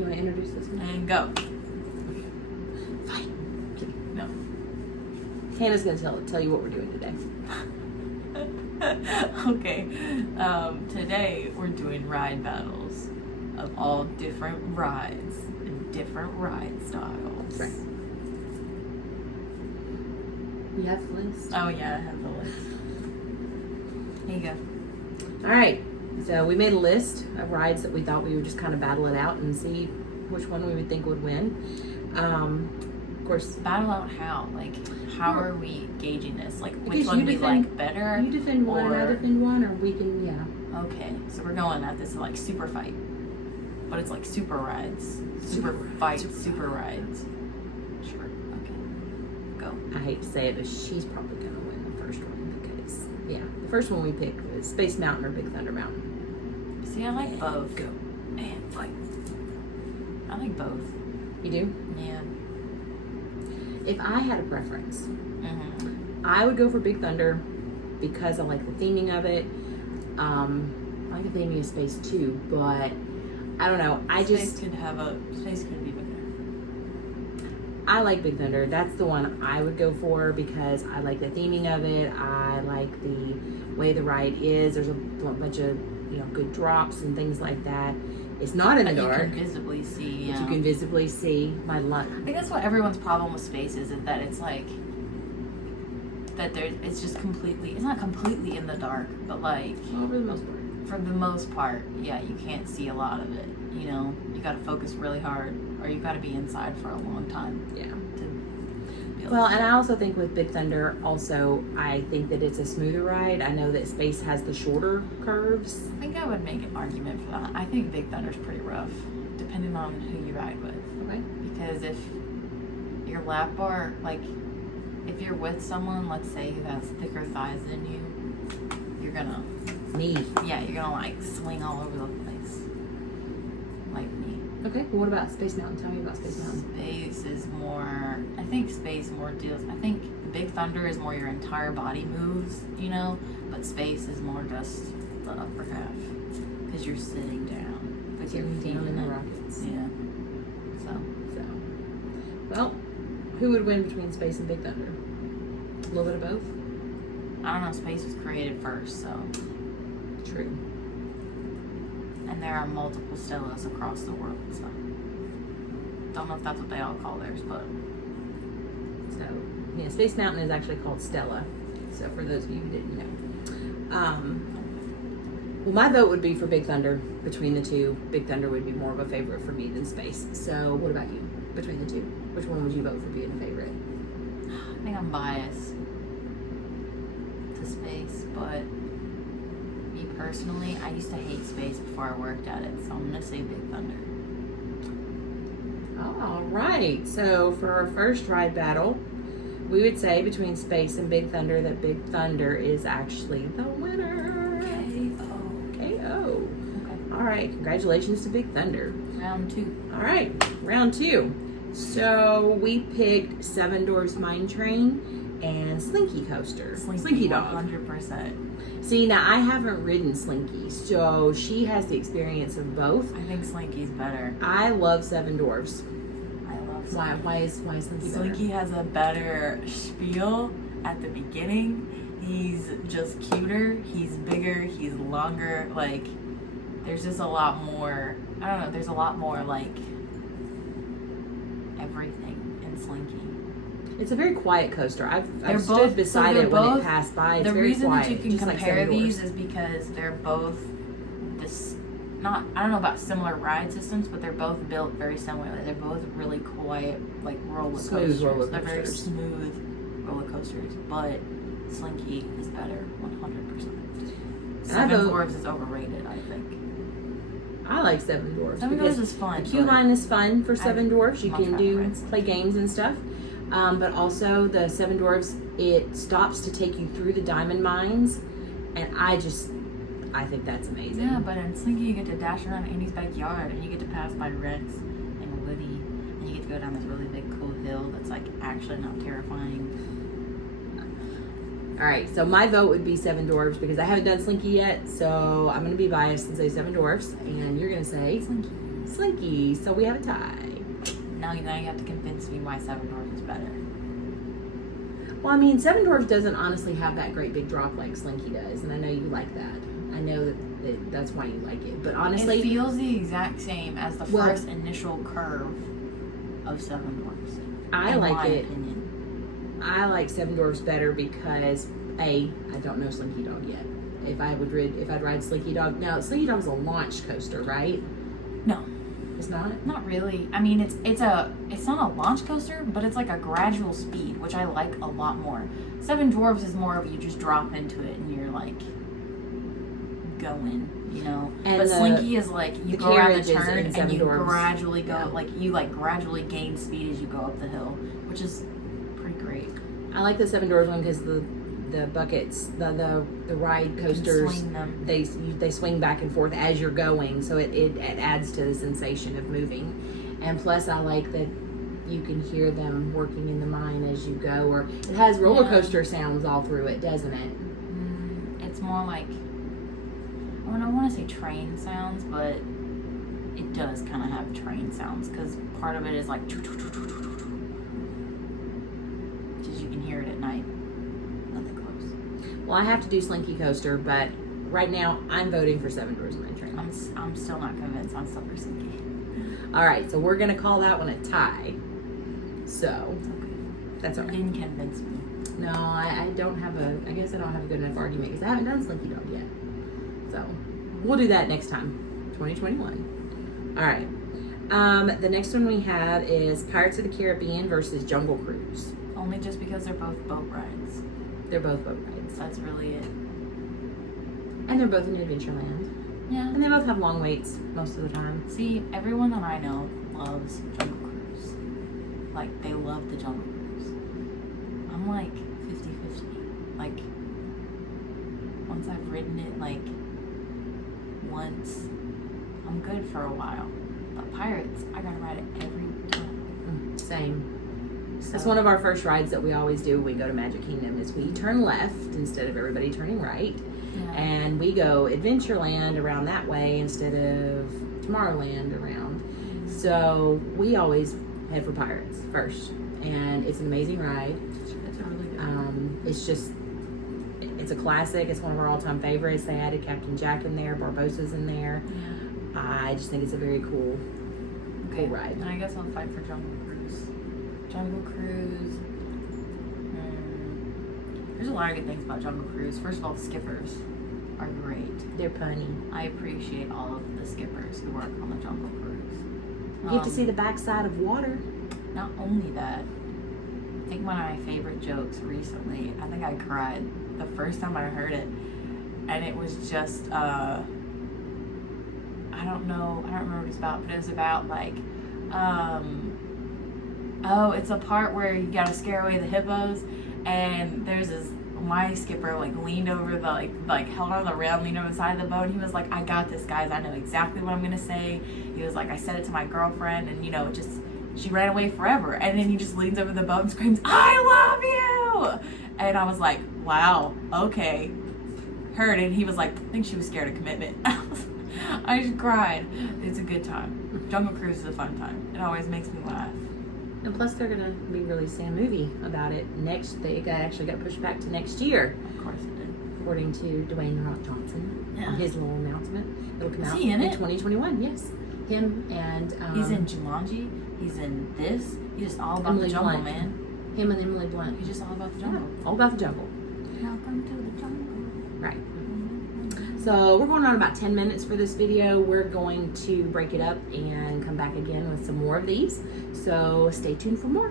You want to introduce this one? And go. Fine. No. Hannah's going to tell you what we're doing today. Okay. Today we're doing ride battles of all different rides and different ride styles. Right. You have the list? Oh yeah, I have the list. Here you go. All right. So we made a list of rides that we thought we would just kind of battle it out and see which one we would think would win. Of course, Battle out how? Like, how are we gauging this? Like, which Because one you we defend- like better? you defend one and I or- defend one, or we can, yeah. Okay, so we're going at this like super fight. But it's like super rides. Super fight, super rides. Sure. Okay. Go. I hate to say it, but she's probably going to win the first one because, yeah, the first one we picked was Space Mountain or Big Thunder Mountain. See, I like both. Go. And fight. I like both. You do? Yeah. If I had a preference, Mm-hmm. I would go for Big Thunder because I like the theming of it. I like the theming of Space too, but I don't know. Space could be better. I like Big Thunder. That's the one I would go for because I like the theming of it. I like the way the ride is. There's a bunch of good drops and things like that. It's not in the dark. You can visibly see. But Yeah. you can visibly see my I lunch. think that's what everyone's problem with Space is that it's like that it's just completely. It's not completely in the dark, but like Well, for the most part. for the most part, yeah, you can't see a lot of it. You know, you got to focus really hard, or you got to be inside for a long time. Yeah. To be able Well, to and I also think with Big Thunder, I think that it's a smoother ride. I know that Space has the shorter curves. I think I would make an argument for that. I think Big Thunder's pretty rough, depending on who you ride with. Okay. Because if your lap bar, like, if you're with someone, let's say, who has thicker thighs than you, you're gonna, Me. you're gonna, like, swing all over the place. Like me. Okay. Well, what about Space Mountain? Tell me about Space Mountain. Space is more, I think Space more deals, I think Big Thunder is more your entire body moves, but Space is more just the upper half. Because you're sitting down with your feet Down in the it. rockets. Yeah. So, Well, who would win between Space and Big Thunder? A little bit of both? I don't know, Space was created first, so. True. And there are multiple Stellas across the world, so. Don't know if that's what they all call theirs, but. So, yeah, Space Mountain is actually called Stella. So, for those of you who didn't know. Well, my vote would be for Big Thunder. Between the two, Big Thunder would be more of a favorite for me than Space. So, what about you? Between the two, which one would you vote for being a favorite? I think I'm biased to Space, but me personally, I used to hate Space before I worked at it, so I'm gonna say Big Thunder. All right. So, for our first ride battle, we would say between Space and Big Thunder that Big Thunder is actually the winner. KO. Okay. All right. Congratulations to Big Thunder. Round 2. All right. Round 2. So we picked Seven Dwarfs Mine Train and Slinky Coaster. Slinky Dog. 100%. See, now I haven't ridden Slinky, so she has the experience of both. I think Slinky's better. I love Seven Dwarfs. I love Why? Slinky. Why is Slinky better? Slinky has a better spiel at the beginning. He's just cuter. He's bigger. He's longer. Like, there's just a lot more. I don't know. There's a lot more, like, everything in Slinky. It's a very quiet coaster. I've They're stood both- beside so it when they're it both- passed by. It's The very reason quiet, that you can just like compare Seven these Dwarfs. is because they're both this. Not, I don't know about similar ride systems, but they're both built very similarly. They're both really quiet, like roller coasters. Smooth roller They're very coasters. smooth roller coasters, but Slinky is better, 100%. Seven vote- Dwarfs is overrated, I think. I like Seven Dwarfs Seven because Dwarfs is fun. the queue but line is fun for Seven Dwarfs. You much can rather do ride Slinky. play games and stuff. But also the Seven Dwarfs, it stops to take you through the diamond mines, and I think that's amazing. Yeah, but in Slinky you get to dash around Andy's backyard, and you get to pass by Rex and Woody, and you get to go down this really big cool hill that's like actually not terrifying. All right, so my vote would be Seven Dwarfs because I haven't done Slinky yet, so I'm going to be biased and say Seven Dwarfs, and you're going to say Slinky. Slinky. So we have a tie. Now you have to convince me why Seven Dwarfs is better. Well, I mean, Seven Dwarfs doesn't honestly have that great big drop like Slinky does, and I know you like that. I know that's why you like it. But honestly, it feels the exact same as the Well- first initial curve of Seven Dwarfs. I in like my it. opinion. I like Seven Dwarfs better because I don't know Slinky Dog yet. If I'd ride Slinky Dog, now Slinky Dog's a launch coaster, right? No, It's not. not really. I mean, it's not a launch coaster, but it's like a gradual speed, which I like a lot more. Seven Dwarfs is more of you just drop into it and you're like going, you know. And but the- Slinky is like you the go around carriage the is turn in and Seven you Dwarfs. gradually go, Yeah. like you like gradually gain speed as you go up the hill, which is pretty great. I like the Seven Dwarfs one because the buckets, the ride coasters, swing them. they swing back and forth as you're going, so it adds to the sensation of moving. And plus, I like that you can hear them working in the mine as you go, or it has roller Yeah. coaster sounds all through it, doesn't it? It's more like, I don't want to say train sounds, but it does kind of have train sounds because part of it is like, just you can hear it at night. Nothing close. Well, I have to do Slinky Coaster, but right now I'm voting for Seven Dwarfs Mine Train. I'm still not convinced. I'm still for Slinky. All right, so we're gonna call that one a tie. So Okay. that's all You right. didn't convince me. No, I don't have I guess I don't have a good enough argument because I haven't done Slinky Dog yet. So we'll do that next time, 2021. All right. The next one we have is Pirates of the Caribbean versus Jungle Cruise. Only just because they're both boat rides. They're both boat rides. That's really it. And they're both in Adventureland. Yeah. And they both have long waits most of the time. See, everyone that I know loves Jungle Cruise. Like, they love the Jungle Cruise. I'm like 50-50. Like, once I've ridden it, like, once, I'm good for a while. But Pirates, I gotta ride it every time. Same. So, That's one of our first rides that we always do when we go to Magic Kingdom is we turn left instead of everybody turning right. yeah. And we go Adventureland around that way instead of Tomorrowland around. So we always head for Pirates first. And it's an amazing ride. It's a really good It's a classic. It's one of our all-time favorites. They added Captain Jack in there, Barbossa's in there. Yeah. I just think it's a very cool Okay. ride. And I guess I'll fight for Jungle Cruise. Jungle Cruise. There's a lot of good things about Jungle Cruise. First of all, the skippers are great. They're punny. I appreciate all of the skippers who work on the Jungle Cruise. You get to see the backside of water. Not only that, I think one of my favorite jokes recently, I think I cried the first time I heard it. And it was just, I don't remember what it's about, but it was about like, it's a part where you gotta scare away the hippos, and there's this, my skipper like leaned over the like held on the rail, leaned over the side of the boat, and he was like, I got this, guys, I know exactly what I'm gonna say. He was like, I said it to my girlfriend, and you know, she ran away forever. And then he just leans over the boat and screams, I love you! And I was like, wow, okay. Heard it. He was like, I think she was scared of commitment. I just cried. It's a good time. Jungle Cruise is a fun time. It always makes me laugh. And plus, they're gonna be releasing a movie about it next. They actually got pushed back to next year, Of course it did. according to Dwayne The Rock Johnson. Yeah. His little announcement. It'll come Is out he in it? 2021. Yes, him and He's in Jumanji. He's in this. He's just all about Emily the jungle, Blunt. man. him and Emily Blunt. He's just all about the Yeah, jungle. all about the jungle. Welcome to the jungle. Right. So we're going on about 10 minutes for this video. We're going to break it up and come back again with some more of these. So stay tuned for more.